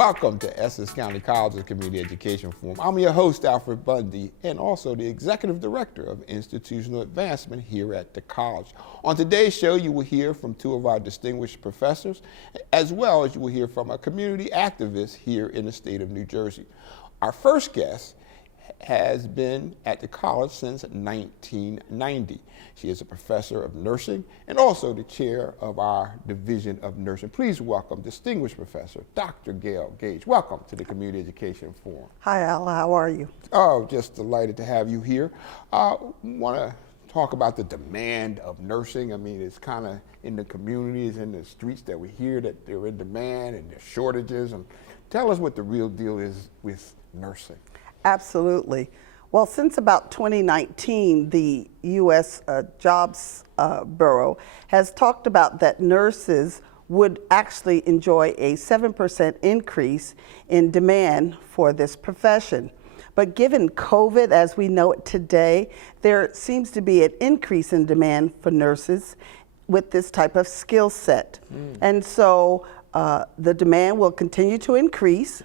Welcome to Essex County College's Community Education Forum. I'm your host, Alfred Bundy, and also the Executive Director of Institutional Advancement here at the college. On today's show, you will hear from two of our distinguished professors, as well as you will hear from a community activist here in the state of New Jersey. Our first guest has been at the college since 1990. She is a professor of nursing and also the chair of our Division of Nursing. Please welcome distinguished professor, Dr. Gale Gage. Welcome to the Community Education Forum. Hi, Al. How are you? Oh, just delighted to have you here. Want to talk about the demand of nursing. I mean, it's kind of in the communities, in the streets that we hear that they're in demand and there's shortages. And tell us what the real deal is with nursing. Absolutely. Well, since about 2019, the U.S. Jobs Bureau has talked about that nurses would actually enjoy a 7% increase in demand for this profession. But given COVID as we know it today, there seems to be an increase in demand for nurses with this type of skill set. And so the demand will continue to increase.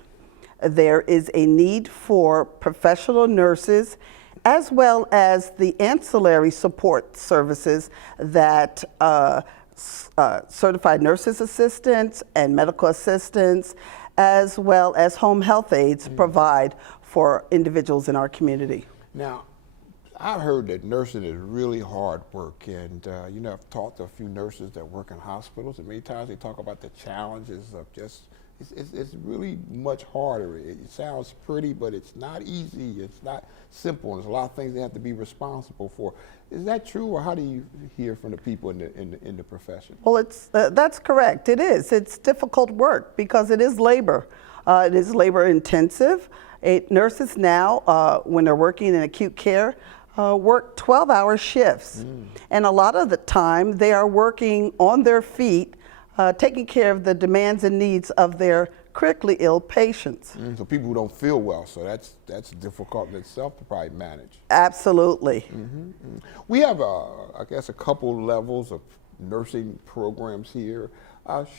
There is a need for professional nurses as well as the ancillary support services that certified nurses assistants and medical assistants as well as home health aides provide for individuals in our community. Now, I've heard that nursing is really hard work, and I've talked to a few nurses that work in hospitals, and many times they talk about the challenges of just it's really much harder. It sounds pretty, but it's not easy. It's not simple. There's a lot of things they have to be responsible for. Is that true, or how do you hear from the people in the profession? Well, that's correct. It is. It's difficult work because it is labor. It is labor intensive. Nurses now, when they're working in acute care, work 12-hour shifts, and a lot of the time they are working on their feet, taking care of the demands and needs of their critically ill patients. So people who don't feel well, so that's difficult in itself to probably manage. Absolutely. We have, I guess, a couple levels of nursing programs here.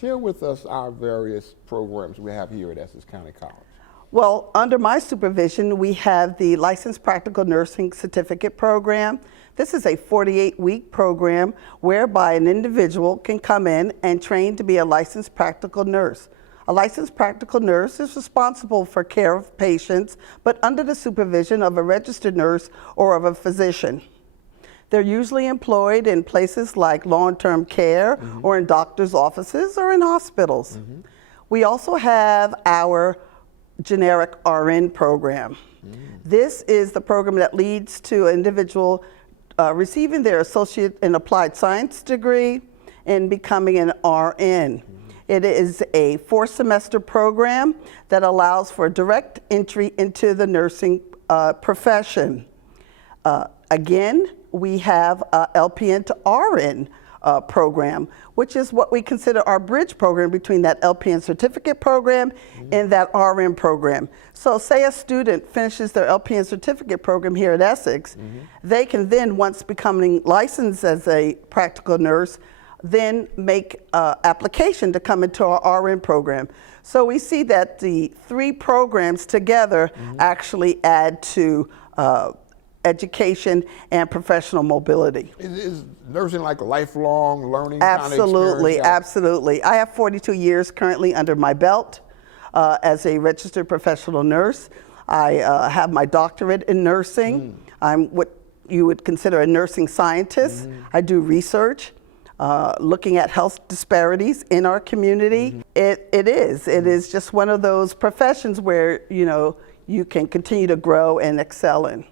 Share with us our various programs we have here at Essex County College. Well, under my supervision, we have the Licensed Practical Nursing Certificate Program. This is a 48-week program whereby an individual can come in and train to be a licensed practical nurse. A licensed practical nurse is responsible for care of patients, but under the supervision of a registered nurse or of a physician. They're usually employed in places like long-term care or in doctor's offices or in hospitals. We also have our generic RN program. This is the program that leads to an individual receiving their associate in applied science degree and becoming an RN. It is a 4-semester program that allows for direct entry into the nursing profession. Again, we have a LPN to RN program, which is what we consider our bridge program between that LPN certificate program and that RN program. So say a student finishes their LPN certificate program here at Essex, they can then, once becoming licensed as a practical nurse, then make application to come into our RN program. So we see that the 3 programs together actually add to education and professional mobility. Is nursing like a lifelong learning Absolutely, kind of experience? absolutely. I have 42 years currently under my belt as a registered professional nurse. I have my doctorate in nursing. I'm what you would consider a nursing scientist. I do research, looking at health disparities in our community. It is just one of those professions where you can continue to grow and excel in.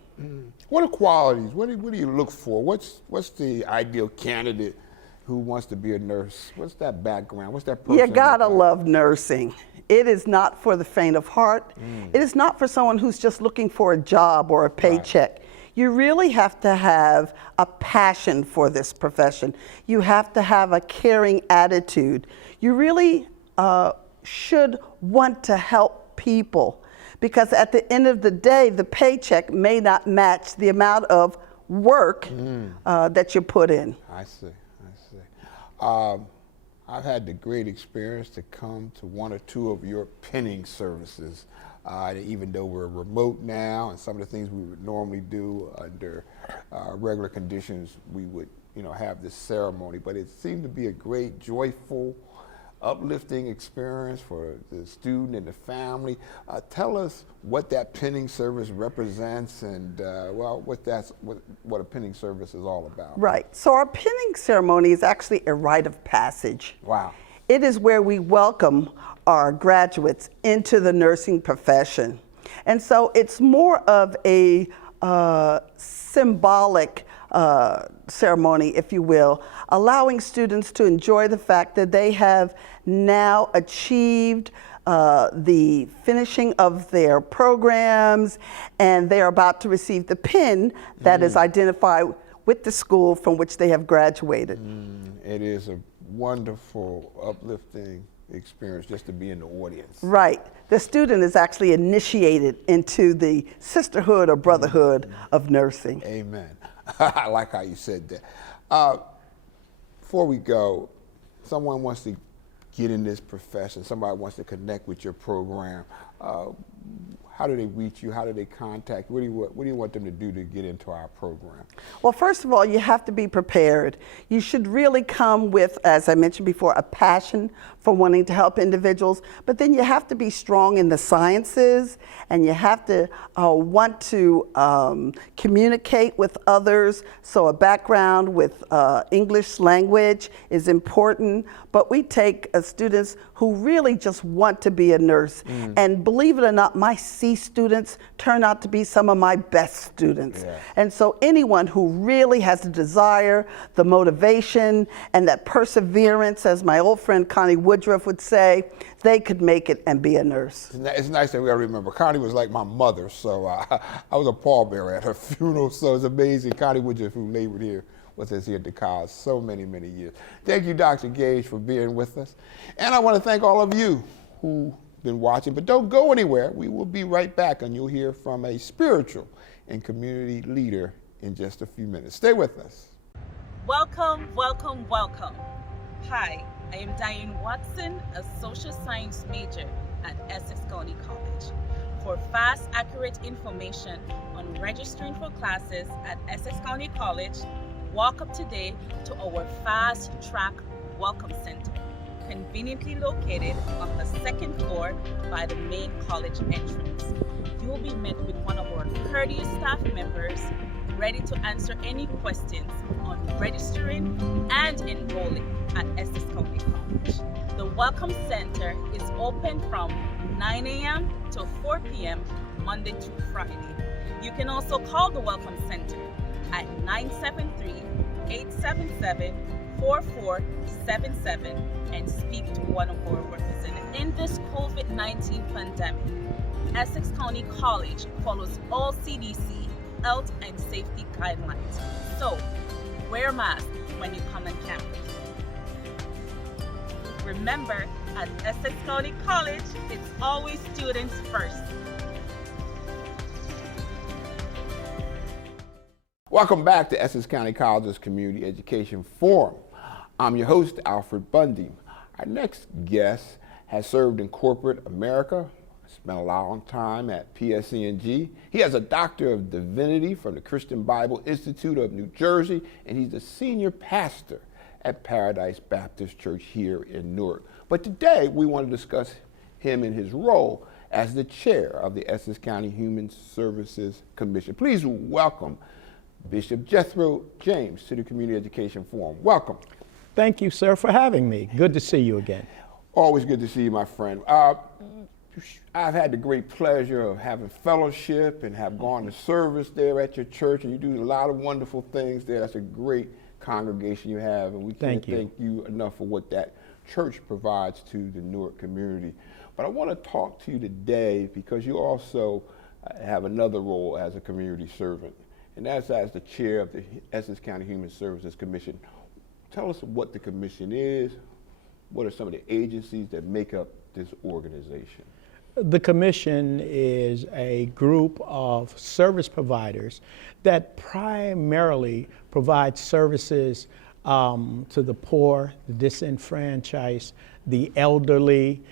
What are qualities? What do you look for? What's the ideal candidate who wants to be a nurse? What's that background? What's that person? You gotta love nursing. It is not for the faint of heart. It is not for someone who's just looking for a job or a paycheck. You really have to have a passion for this profession. You have to have a caring attitude. You really should want to help people, because at the end of the day, the paycheck may not match the amount of work that you put in. I see. I've had the great experience to come to one or two of your pinning services. Even though we're remote now, and some of the things we would normally do under regular conditions, we would, have this ceremony. But it seemed to be a great, joyful, uplifting experience for the student and the family. Tell us what that pinning service represents, and what a pinning service is all about. Right. So our pinning ceremony is actually a rite of passage. Wow. It is where we welcome our graduates into the nursing profession. And so it's more of a symbolic ceremony, if you will, allowing students to enjoy the fact that they have now achieved the finishing of their programs, and they're about to receive the pin that is identified with the school from which they have graduated. It is a wonderful, uplifting experience just to be in the audience. Right. The student is actually initiated into the sisterhood or brotherhood of nursing. Amen. I like how you said that. Before we go, someone wants to get in this profession, somebody wants to connect with your program. How do they reach you? How do they contact you? What do you want them to do to get into our program? Well, first of all, you have to be prepared. You should really come with, as I mentioned before, a passion for wanting to help individuals, but then you have to be strong in the sciences, and you have to want to communicate with others. So a background with English language is important, but we take students who really just want to be a nurse. And believe it or not, my C students turn out to be some of my best students. Yeah. And so anyone who really has the desire, the motivation, and that perseverance, as my old friend Connie Woodruff would say, they could make it and be a nurse. It's nice that we all remember. Connie was like my mother, so I was a pallbearer at her funeral, so it's amazing. Connie Woodruff, who labored here with us here at the college so many, many years. Thank you, Dr. Gage, for being with us. And I want to thank all of you who've been watching, but don't go anywhere. We will be right back, and you'll hear from a spiritual and community leader in just a few minutes. Stay with us. Welcome, welcome, welcome. Hi, I am Diane Watson, a social science major at Essex County College. For fast, accurate information on registering for classes at Essex County College, walk up today to our Fast Track Welcome Center, conveniently located on the second floor by the main college entrance. You will be met with one of our courteous staff members ready to answer any questions on registering and enrolling at Essex County College. The Welcome Center is open from 9 a.m. to 4 p.m. Monday through Friday. You can also call the Welcome Center at 973-877-4477 and speak to one of our representatives. In this COVID-19 pandemic, Essex County College follows all CDC health and safety guidelines. So, wear a mask when you come on campus. Remember, at Essex County College, it's always students first. Welcome back to Essex County College's Community Education Forum. I'm your host, Alfred Bundy. Our next guest has served in corporate America, spent a long time at PSCNG. He has a Doctor of Divinity from the Christian Bible Institute of New Jersey, and he's the senior pastor at Paradise Baptist Church here in Newark. But today we want to discuss him in his role as the chair of the Essex County Human Services Commission. Please welcome Bishop Jethro James to the Community Education Forum. Welcome. Thank you, sir, for having me. Good to see you again. Always good to see you, my friend. I've had the great pleasure of having fellowship and have gone to service there at your church, and you do a lot of wonderful things there. That's a great congregation you have, and we can't thank you enough for what that church provides to the Newark community. But I want to talk to you today because you also have another role as a community servant, and that's as the chair of the Essex County Human Services Commission. Tell us what the commission is. What are some of the agencies that make up this organization? The commission is a group of service providers that primarily provide services to the poor, the disenfranchised, the elderly,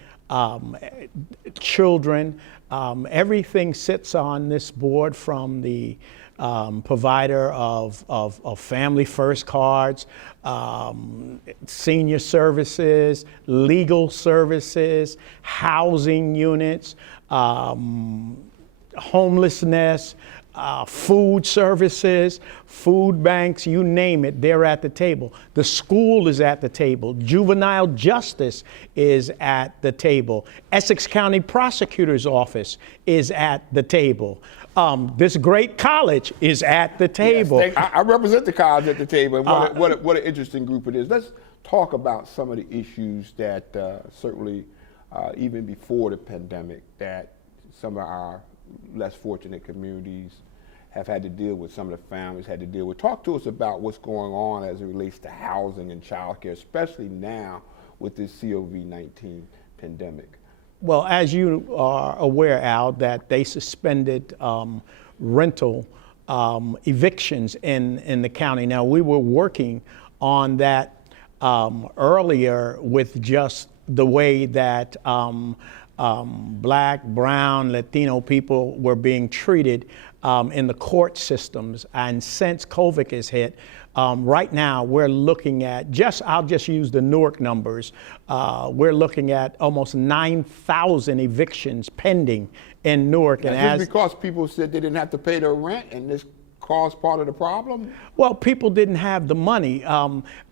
children. Everything sits on this board, from the provider of Family First cards, senior services, legal services, housing units, homelessness, food services, food banks, you name it, they're at the table. The school is at the table. Juvenile justice is at the table. Essex County Prosecutor's Office is at the table. This great college is at the table. Yes, I represent the college at the table, and what an interesting group it is. Let's talk about some of the issues that certainly, even before the pandemic, that some of our less fortunate communities have had to deal with, some of the families had to deal with. Talk to us about what's going on as it relates to housing and childcare, especially now with this COVID-19 pandemic. Well, as you are aware, Al, that they suspended rental evictions in the county. Now, we were working on that earlier with just the way that Black, brown, Latino people were being treated in the court systems. And since COVID has hit, right now we're looking at, I'll just use the Newark numbers, we're looking at almost 9,000 evictions pending in Newark. And just because people said they didn't have to pay their rent, and this caused part of the problem? Well, people didn't have the money.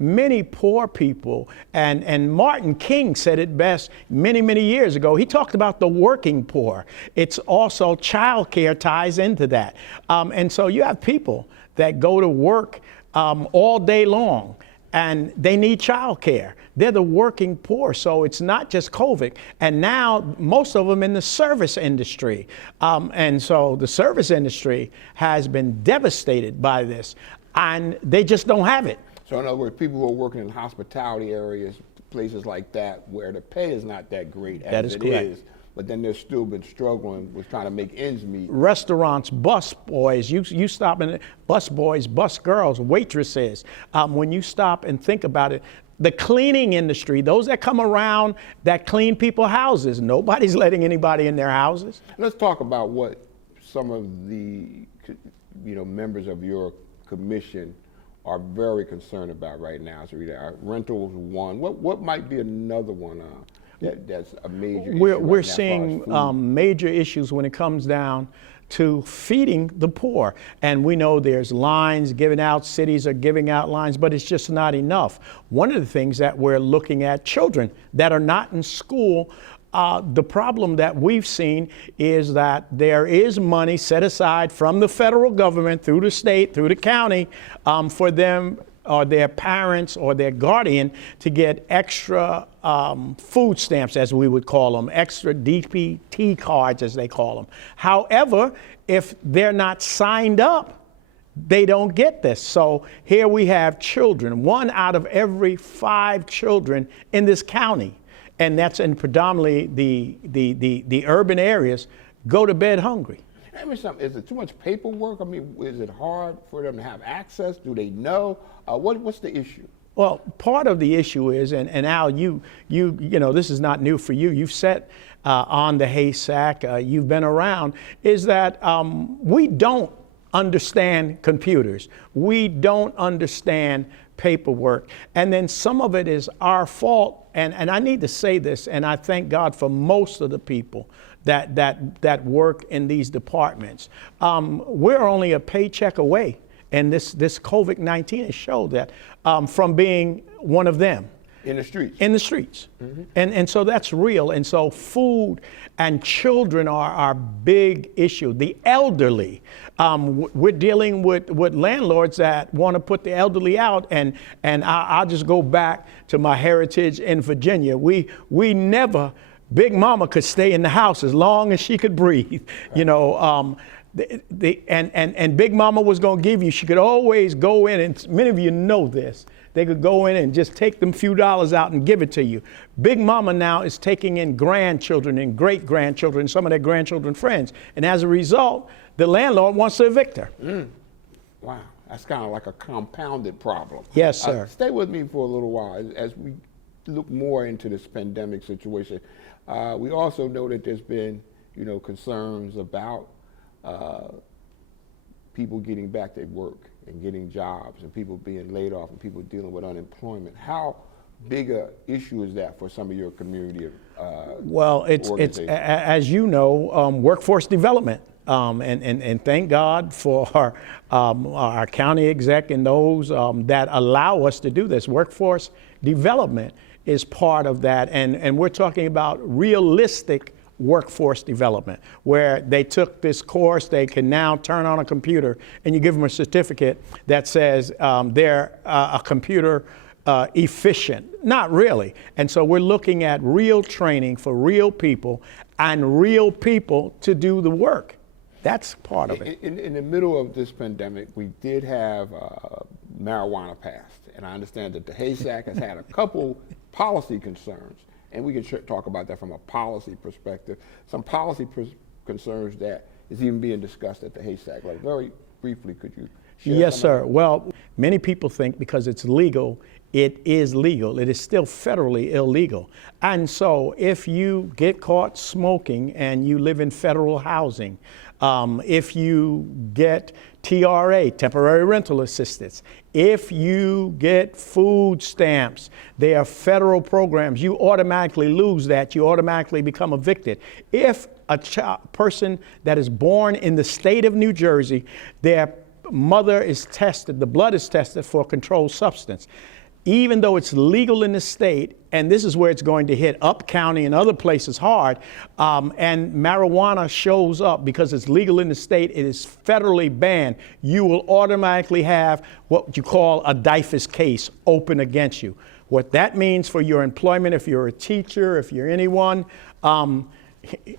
Many poor people, and Martin King said it best many, many years ago. He talked about the working poor. It's also childcare ties into that. And so you have people that go to work all day long, and they need childcare. They're the working poor, so it's not just COVID. And now most of them in the service industry. And so the service industry has been devastated by this, and they just don't have it. So in other words, people who are working in hospitality areas, places like that, where the pay is not that great as it is, but then they've still been struggling with trying to make ends meet. Restaurants, bus boys, you stop in, bus boys, bus girls, waitresses. When you stop and think about it, the cleaning industry, those that come around that clean people's houses, nobody's letting anybody in their houses. Let's talk about what some of the members of your commission are very concerned about right now. So rentals one. What might be another one that's a major issue? We're seeing major issues when it comes down to feeding the poor. And we know there's lines given out, cities are giving out lines, but it's just not enough. One of the things that we're looking at, children that are not in school, the problem that we've seen is that there is money set aside from the federal government through the state, through the county, for them or their parents or their guardian to get extra food stamps, as we would call them, extra DPT cards, as they call them. However, if they're not signed up, they don't get this. So here we have children, 1 out of every 5 children in this county, and that's in predominantly the urban areas, go to bed hungry. I mean, is it too much paperwork? I mean, is it hard for them to have access? Do they know? What's the issue? Well, part of the issue is, and Al, you know, this is not new for you. You've sat on the HAYSAC, you've been around, is that we don't understand computers. We don't understand paperwork. And then some of it is our fault. And I need to say this, and I thank God for most of the people that work in these departments. We're only a paycheck away, and this COVID-19 has showed that, from being one of them. In the streets. In the streets. Mm-hmm. And so that's real. And so food and children are our big issue. The elderly, we're dealing with landlords that want to put the elderly out. And I'll just go back to my heritage in Virginia. We never, Big Mama could stay in the house as long as she could breathe. Right. You know, and Big Mama was going to give you, she could always go in, and many of you know this, they could go in and just take them few dollars out and give it to you. Big Mama now is taking in grandchildren and great-grandchildren, some of their grandchildren friends. And as a result, the landlord wants to evict her. Wow, That's kind of like a compounded problem. Yes, sir. Stay with me for a little while as we look more into this pandemic situation. We also know that there's been, concerns about people getting back to work and getting jobs and people being laid off and people dealing with unemployment. How big a issue is that for some of your community? Well, it's as you know, workforce development. And thank God for our county exec and those that allow us to do this. Workforce development is part of that, and we're talking about realistic workforce development, where they took this course, they can now turn on a computer, and you give them a certificate that says they're a computer efficient. Not really. And so we're looking at real training for real people and real people to do the work. That's part of it. In the middle of this pandemic, we did have marijuana passed, and I understand that the Haystack has had a couple policy concerns, and we can talk about that from a policy perspective. Some policy concerns that is even being discussed at the Haystack level. Very briefly, could you share? Yes, sir. Well, many people think because it's legal, it is legal. It is still federally illegal. And so if you get caught smoking and you live in federal housing, if you get TRA, temporary rental assistance, if you get food stamps, they are federal programs. You automatically lose that. You automatically become evicted. If a person that is born in the state of New Jersey, their mother is tested, the blood is tested for a controlled substance. Even though it's legal in the state, and this is where it's going to hit Up County and other places hard, and marijuana shows up because it's legal in the state, it is federally banned, you will automatically have what you call a DIFAS case open against you. What that means for your employment, if you're a teacher, if you're anyone,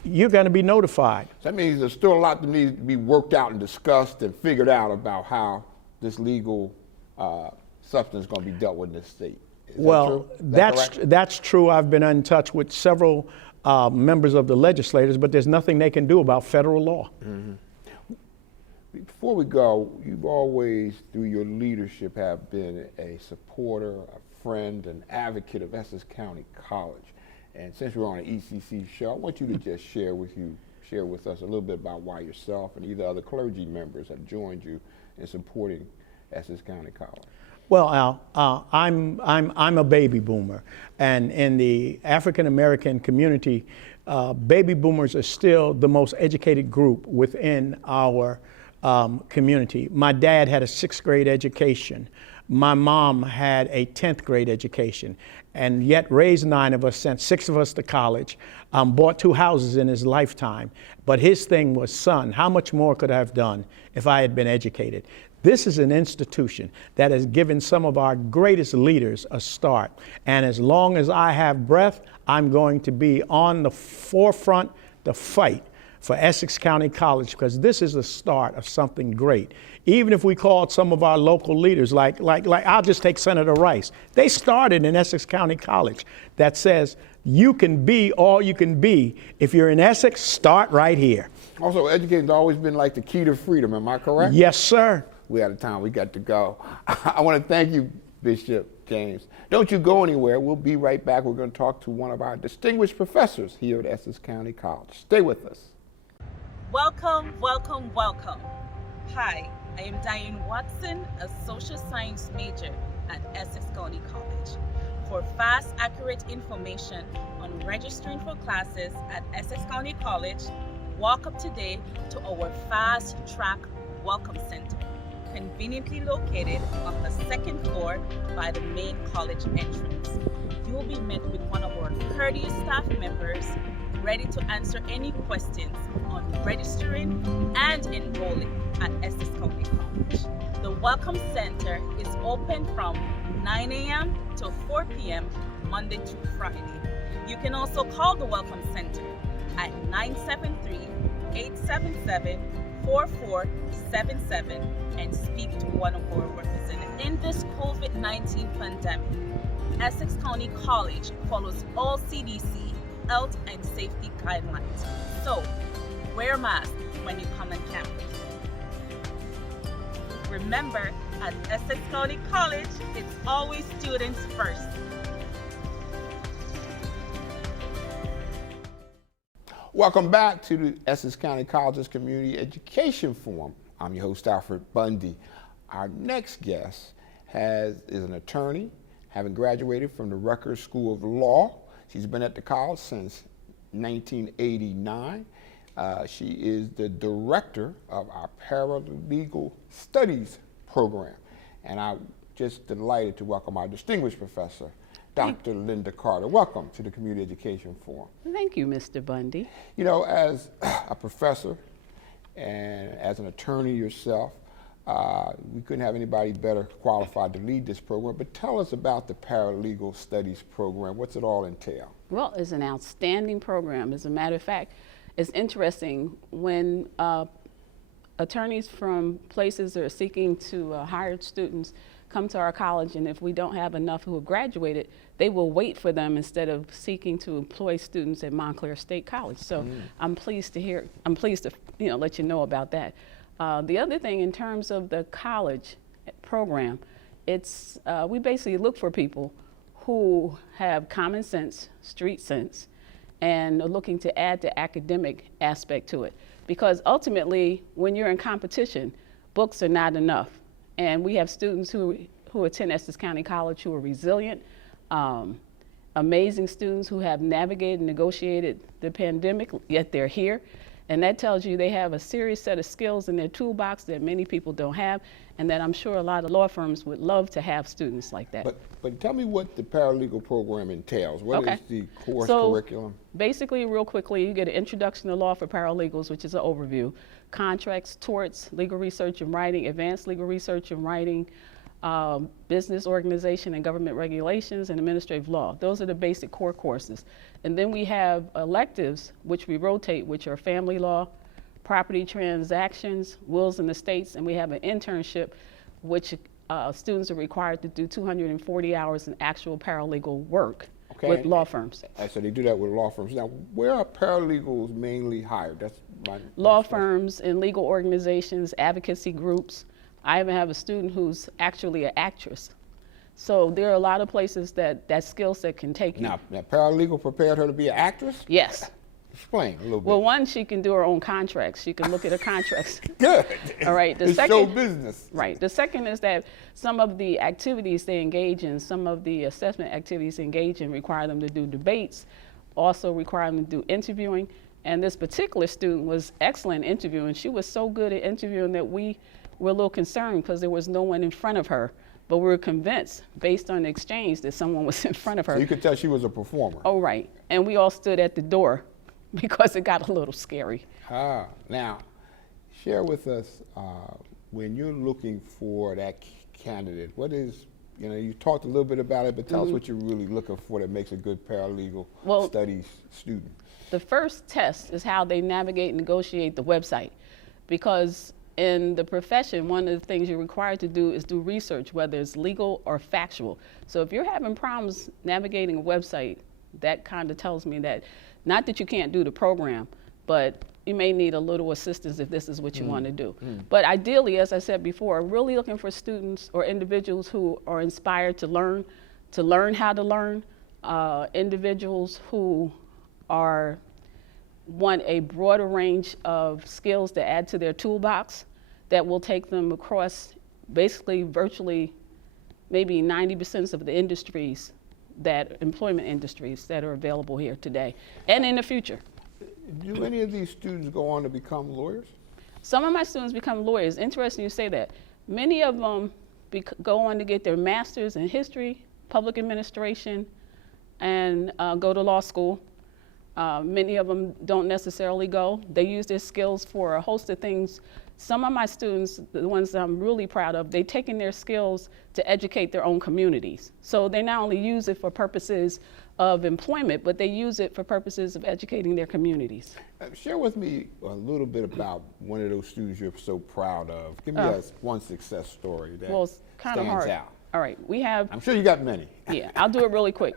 you're going to be notified. So that means there's still a lot that needs to be worked out and discussed and figured out about how this legal substance is going to be dealt with in this state. Well, that's true. I've been in touch with several members of the legislators, but there's nothing they can do about federal law. Mm-hmm. Before we go, you've always, through your leadership, have been a supporter, a friend, an advocate of Essex County College. And since we're on an ECC show, I want you to just share with us a little bit about why yourself and either other clergy members have joined you in supporting Essex County College. Well, Al, I'm a baby boomer, and in the African American community, baby boomers are still the most educated group within our community. My dad had a 6th grade education. My mom had a 10th grade education, and yet raised 9 of us, sent 6 of us to college, bought 2 houses in his lifetime. But his thing was, son, how much more could I have done if I had been educated? This is an institution that has given some of our greatest leaders a start. And as long as I have breath, I'm going to be on the forefront to fight for Essex County College, because this is the start of something great. Even if we called some of our local leaders, like I'll just take Senator Rice. They started in Essex County College that says you can be all you can be. If you're in Essex, start right here. Also, education's always been like the key to freedom, am I correct? Yes, sir. We out of time, we got to go. I want to thank you, Bishop James. Don't you go anywhere. We'll be right back. We're going to talk to one of our distinguished professors here at Essex County College. Stay with us. Welcome, welcome, welcome. Hi, I am Diane Watson, a social science major at Essex County College. For fast, accurate information on registering for classes at Essex County College, walk up today to our Fast Track Welcome Center, conveniently located on the 2nd floor by the main college entrance. You will be met with one of our courteous staff members ready to answer any questions on registering and enrolling at Essex County College. The Welcome Center is open from 9 a.m. to 4 p.m. Monday through Friday. You can also call the Welcome Center at 973-877-4477 and speak to one of our representatives. In this COVID-19 pandemic, Essex County College follows all CDC health and safety guidelines. So, wear a mask when you come on campus. Remember, at Essex County College, it's always students first. Welcome back to the Essex County College's Community Education Forum. I'm your host, Alfred Bundy. Our next guest is an attorney, having graduated from the Rutgers School of Law. She's been at the college since 1989. She is the director of our Paralegal Studies program. And I'm just delighted to welcome our distinguished professor, Dr. Linda Carter. Welcome to the Community Education Forum. Thank you, Mr. Bundy. You know, as a professor and as an attorney yourself, we couldn't have anybody better qualified to lead this program, but tell us about the Paralegal Studies program. What's it all entail? Well, it's an outstanding program. As a matter of fact, it's interesting when attorneys from places that are seeking to hire students come to our college, and if we don't have enough who have graduated, they will wait for them instead of seeking to employ students at Montclair State College. So I'm pleased to let you know about that. The other thing in terms of the college program, it's we basically look for people who have common sense, street sense, and are looking to add the academic aspect to it. Because ultimately, when you're in competition, books are not enough. And we have students who attend Essex County College who are resilient, amazing students who have navigated and negotiated the pandemic, yet they're here. And that tells you they have a serious set of skills in their toolbox that many people don't have, and that I'm sure a lot of law firms would love to have students like that. But tell me what the paralegal program entails. What is the course curriculum? Basically, real quickly, you get an introduction to law for paralegals, which is an overview. Contracts, torts, legal research and writing, advanced legal research and writing, business organization and government regulations, and administrative law. Those are the basic core courses. And then we have electives, which we rotate, which are family law, property transactions, wills and estates, and we have an internship, which students are required to do 240 hours in actual paralegal work with law firms. So they do that with law firms. Now, where are paralegals mainly hired? That's my law firms and legal organizations, advocacy groups. I even have a student who's actually an actress. So there are a lot of places that skill set can take you. Now, paralegal prepared her to be an actress? Yes. Explain a little bit. Well, one, she can do her own contracts. She can look at her contracts. Good. All right. It's show business. Right. The second is that some of the activities they engage in, some of the assessment activities they engage in require them to do debates, also require them to do interviewing. And this particular student was excellent interviewing. She was so good at interviewing that we were a little concerned because there was no one in front of her. But we were convinced, based on the exchange, that someone was in front of her. So you could tell she was a performer. Oh, right. And we all stood at the door because it got a little scary. Now, share with us, when you're looking for that candidate, what is, you talked a little bit about it, but tell us what you're really looking for that makes a good paralegal studies student. The first test is how they navigate and negotiate the website. Because in the profession, one of the things you're required to do is do research, whether it's legal or factual. So if you're having problems navigating a website, that kind of tells me that, not that you can't do the program, but you may need a little assistance if this is what you want to do. But ideally, as I said before, really looking for students or individuals who are inspired to learn how to learn, individuals who want a broader range of skills to add to their toolbox that will take them across basically virtually maybe 90% of the industries, employment industries that are available here today and in the future. Do any of these students go on to become lawyers? Some of my students become lawyers. Interesting you say that. Many of them go on to get their master's in history, public administration, and go to law school. Many of them don't necessarily go. They use their skills for a host of things. Some of my students, the ones that I'm really proud of, they've taken their skills to educate their own communities. So they not only use it for purposes of employment, but they use it for purposes of educating their communities. Share with me a little bit about one of those students you're so proud of. Give me one success story that well, it's kind of hard. Out. All right, we have. I'm sure you got many. Yeah, I'll do it really quick.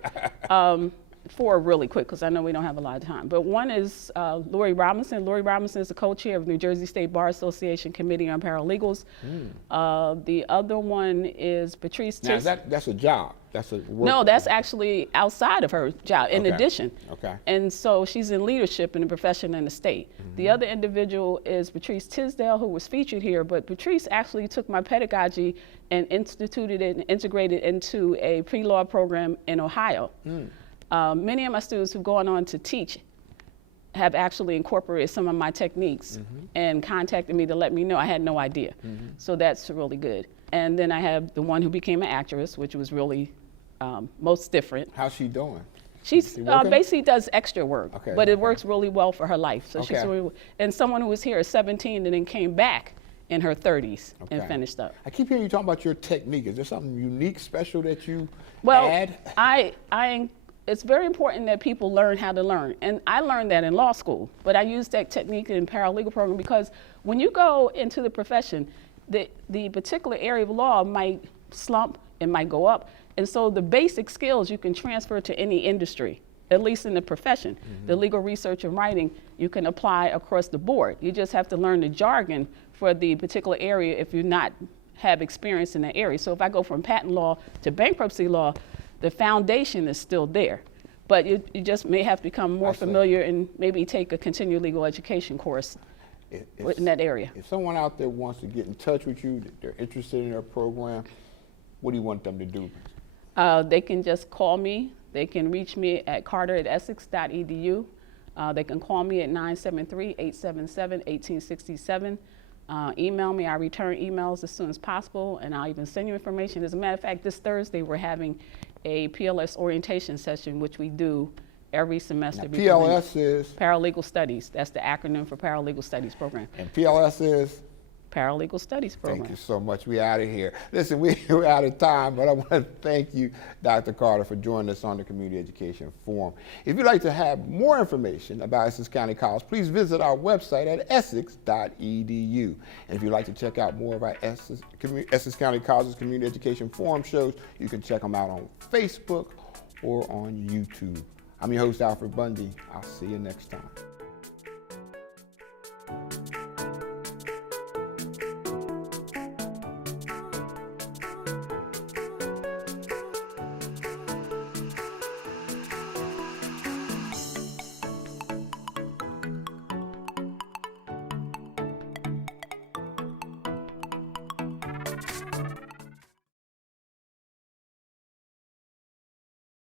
four really quick because I know we don't have a lot of time. But one is Lori Robinson. Lori Robinson is the co-chair of the New Jersey State Bar Association Committee on Paralegals. The other one is Patrice Now, Tis. that's a job. That's a work. No, that's actually outside of her job, in addition. Okay. And so she's in leadership in the profession in the state. The other individual is Patrice Tisdale, who was featured here, but Patrice actually took my pedagogy and instituted it and integrated into a pre-law program in Ohio. Many of my students who've gone on to teach have actually incorporated some of my techniques and contacted me to let me know. I had no idea. So that's really good. And then I have the one who became an actress, which was really most different. How's she doing? She's She working? basically does extra work, Okay, but it okay. works really well for her life. So she's Okay. really, and someone who was here at 17 and then came back in her 30s and Okay. finished up. I keep hearing you talking about your technique. Is there something unique, special that you Well, add? it's very important that people learn how to learn. And I learned that in law school, but I use that technique in paralegal program because when you go into the profession, the particular area of law might slump, it might go up. And so the basic skills you can transfer to any industry, at least in the profession. The legal research and writing, you can apply across the board. You just have to learn the jargon for the particular area if you not have experience in that area. So if I go from patent law to bankruptcy law, the foundation is still there. But you just may have to become more familiar and maybe take a continuing legal education course in that area. If someone out there wants to get in touch with you, that they're interested in our program, what do you want them to do? They can just call me. They can reach me at carter@essex.edu. They can call me at 973-877-1867. Email me. I return emails as soon as possible, and I'll even send you information. As a matter of fact, this Thursday we're having a PLS orientation session, which we do every semester. Now, PLS is? Paralegal Studies. That's the acronym for Paralegal Studies Program. And PLS is? Paralegal Studies Program. Thank you so much. We're out of here. Listen, we're out of time, but I want to thank you, Dr. Carter, for joining us on the Community Education Forum. If you'd like to have more information about Essex County College, please visit our website at essex.edu. And if you'd like to check out more of our Essex County College's Community Education Forum shows, you can check them out on Facebook or on YouTube. I'm your host, Alfred Bundy. I'll see you next time.